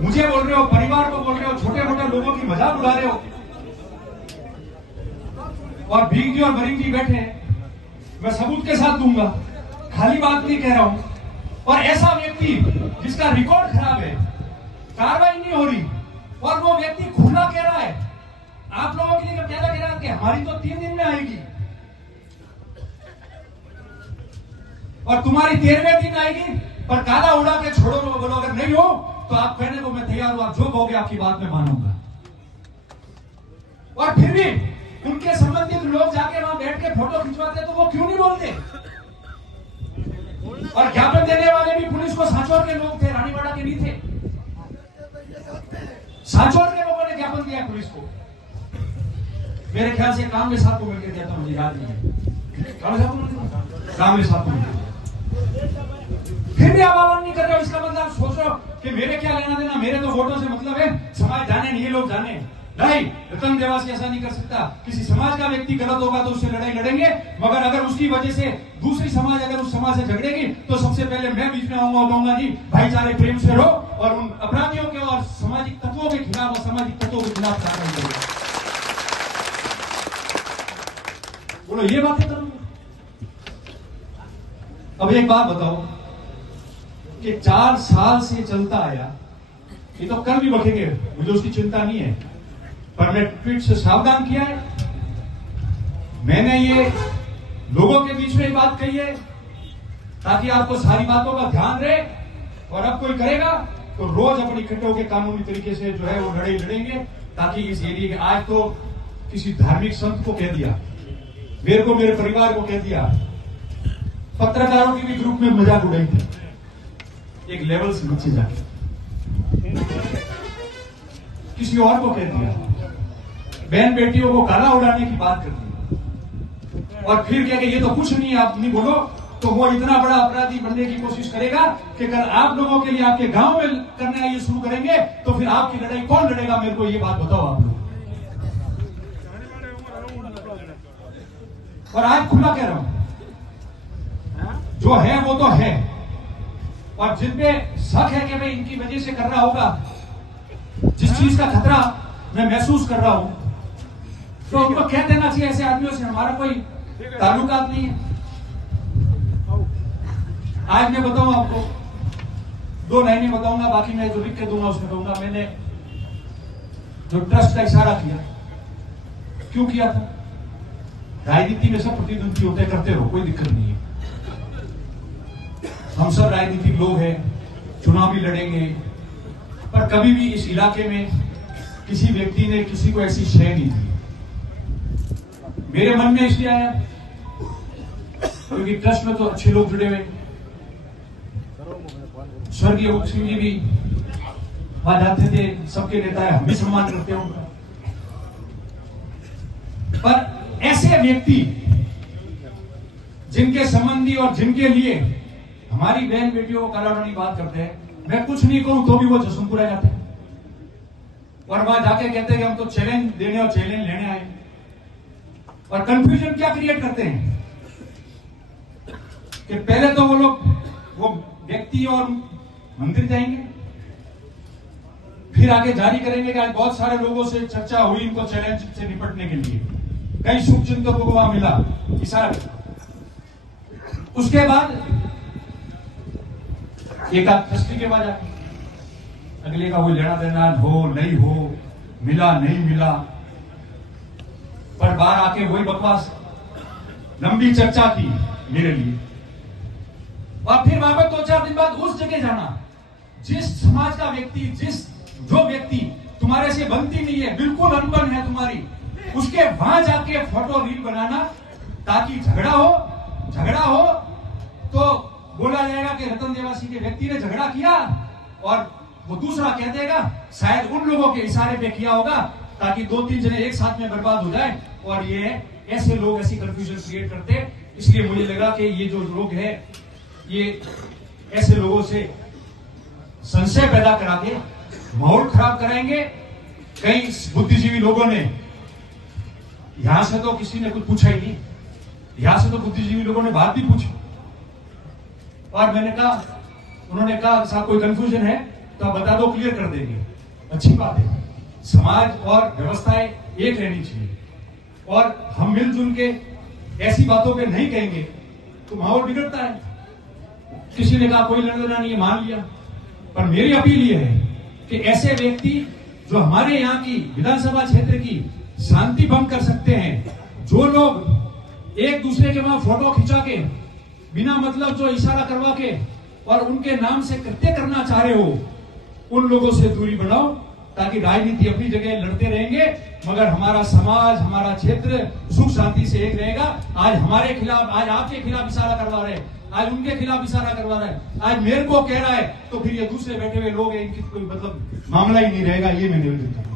मुझे बोल रहे हो, परिवार को बोल रहे हो, छोटे मोटे लोगों की मजाक उड़ा रहे हो, और भीख जी और बरीक जी बैठे हैं। मैं सबूत के साथ दूंगा, खाली बात नहीं कह रहा हूं। और ऐसा व्यक्ति जिसका रिकॉर्ड खराब है, कार्रवाई नहीं हो रही, और वो व्यक्ति खुला कह रहा है आप लोगों के लिए पहले कह रहा है कि हमारी तो 3 दिन में आएगी और तुम्हारी 13वें दिन आएगी, पर काला उड़ा के छोड़ो। बोलो अगर नहीं हो तो आप कहने को मैं तैयार हूं, आप जो कहोगे आपकी बात में मानूंगा। और फिर भी उनके संबंधित लोग जाके वहां बैठ के फोटो खिंचवाते तो वो क्यों नहीं बोलते? और ज्ञापन देने वाले भी पुलिस को सांचौर के लोग थे, रानीवाड़ा के नहीं थे। सांचौर के लोगों ने ज्ञापन दिया पुलिस को, मेरे ख्याल से कांग्रे साहब को मिलकर देता हूं, मुझे याद नहीं है, कांग्रे साहब को। फिर भी आप आवाज नहीं कर रहे हो, इसका मतलब आप सोच रहे हो कि मेरे क्या लेना देना, मेरे तो वोटों से मतलब है, समाज जाने नहीं, ये लोग जाने नहीं। रतन देवासी ऐसा नहीं कर सकता। किसी समाज का व्यक्ति गलत होगा तो उससे लड़ाई लड़ेंगे, मगर अगर उसकी वजह से दूसरी समाज अगर उस समाज से झगड़ेगी तो सबसे पहले मैं बीच में आऊंगा और कहूंगा जी भाईचारे प्रेम से रहो, और उन अपराधियों के और सामाजिक तत्वों के खिलाफ और सामाजिक तत्वों के खिलाफ कार्रवाई करो। बोलो ये बातें करूंगा। अब एक बात बताओ कि 4 साल से चलता आया, ये तो कर भी बखेंगे, मुझे उसकी चिंता नहीं है, पर मैं ट्वीट से सावधान किया है। मैंने ये लोगों के बीच में ही बात कही है ताकि आपको सारी बातों का ध्यान रहे, और अब कोई करेगा तो रोज अपनी इकट्ठे होकर कानूनी तरीके से जो है वो लड़ाई लड़ेंगे, ताकि इस एरिया के, आज तो किसी धार्मिक संत को कह दिया, मेरे को, मेरे परिवार को कह दिया, पत्रकारों की भी ग्रुप में मजाक उड़ाई थी, एक लेवल से नीचे जाके किसी और को कह दिया, बहन बेटियों को काला उड़ाने की बात कर दी, और फिर क्या कि ये तो कुछ नहीं, आप नहीं बोलो तो वो इतना बड़ा अपराधी बनने की कोशिश करेगा कि अगर आप लोगों के लिए आपके गांव में करना ये शुरू करेंगे तो फिर आपकी लड़ाई कौन लड़ेगा? मेरे को ये बात बताओ आप लोग। और आज खुला कह रहा हूं, जो है वो तो है, और जिनपे शक है कि भाई इनकी वजह से कर रहा होगा, जिस चीज का खतरा मैं महसूस कर रहा हूं, तो उनको कह देना चाहिए ऐसे आदमियों से हमारा कोई ताल्लुकात नहीं है। आज मैं बताऊं आपको, 2 लाइनें बताऊंगा, बाकी मैं जो लिख के दूंगा उसमें कहूंगा मैंने जो ट्रस्ट का इशारा किया, क्यों किया था। राजनीति में सब प्रतिद्वंदी होते, करते रहो, कोई दिक्कत नहीं है, हम सब राजनीतिक लोग हैं, चुनाव भी लड़ेंगे, पर कभी भी इस इलाके में किसी व्यक्ति ने किसी को ऐसी शय नहीं दी। मेरे मन में इसलिए आया क्योंकि ट्रस्ट में तो अच्छे लोग जुड़े हुए, स्वर्गीय उप सिंह जी भी वहां जाते थे, सबके नेता है, हम भी सम्मान करते हैं उनका। पर ऐसे व्यक्ति जिनके संबंधी और जिनके लिए हमारी बहन बेटियों को काला उड़ाने की बात करते हैं, मैं कुछ नहीं कहूं तो भी वो जसवंतपुर जाते हैं और वहां जाके कहते हैं कि हम तो चैलेंज देने और चैलेंज लेने आए, और कंफ्यूजन क्या क्रिएट करते हैं कि पहले तो वो लोग, वो व्यक्ति और मंदिर जाएंगे, फिर आगे जारी करेंगे कि आज बहुत सारे लोगों से चर्चा हुई इनको चैलेंज से निपटने के लिए, कई शुभचिंतकों को वहां मिला इशारा। उसके बाद एक आध ट्रस्टी के बाद आके अगले का कोई लेना देना हो नहीं हो, मिला नहीं मिला, पर बाहर आके वही बकवास, लंबी चर्चा की मेरे लिए, और फिर वापस 2-4 दिन बाद उस जगह जाना जिस समाज का व्यक्ति, जो व्यक्ति तुम्हारे से बनती नहीं है, बिल्कुल अनबन है तुम्हारी, उसके वहां जाके फोटो रील बनाना ताकि झगड़ा हो तो बोला जाएगा कि रतन देवासी के व्यक्ति ने झगड़ा किया, और वो दूसरा कह देगा शायद उन लोगों के इशारे पे किया होगा ताकि 2-3 जने एक साथ में बर्बाद हो जाए, और ये ऐसे लोग ऐसी कंफ्यूजन क्रिएट करते। इसलिए मुझे लगा कि ये जो लोग हैं ये ऐसे लोगों से संशय पैदा करा के माहौल खराब कराएंगे। कई बुद्धिजीवी लोगों ने, यहां से तो किसी ने कुछ पूछा ही नहीं, यहां से तो बुद्धिजीवी लोगों ने बात भी पूछी, और मैंने कहा, उन्होंने कहा साहब कोई कंफ्यूजन है तो आप बता दो, क्लियर कर देंगे, अच्छी बात है। समाज और व्यवस्थाएं एक रहनी चाहिए और हम मिलजुल के ऐसी बातों पे नहीं कहेंगे तो माहौल बिगड़ता है। किसी ने कहा कोई लेना देना नहीं है, मान लिया, पर मेरी अपील यह है कि ऐसे व्यक्ति जो हमारे यहाँ की विधानसभा क्षेत्र की शांति भंग कर सकते हैं, जो लोग एक दूसरे के वहां फोटो खिंचा के बिना मतलब जो इशारा करवा के और उनके नाम से कृत्य करना चाह रहे हो, उन लोगों से दूरी बनाओ, ताकि राजनीति अपनी जगह लड़ते रहेंगे मगर हमारा समाज, हमारा क्षेत्र सुख शांति से एक रहेगा। आज हमारे खिलाफ, आज आपके खिलाफ इशारा करवा रहे हैं, आज उनके खिलाफ इशारा करवा रहा है, आज मेरे को कह रहा है, तो फिर ये दूसरे बैठे हुए लोग हैं, इनकी कोई मतलब मामला ही नहीं रहेगा। ये मैं निवेदन करता हूं।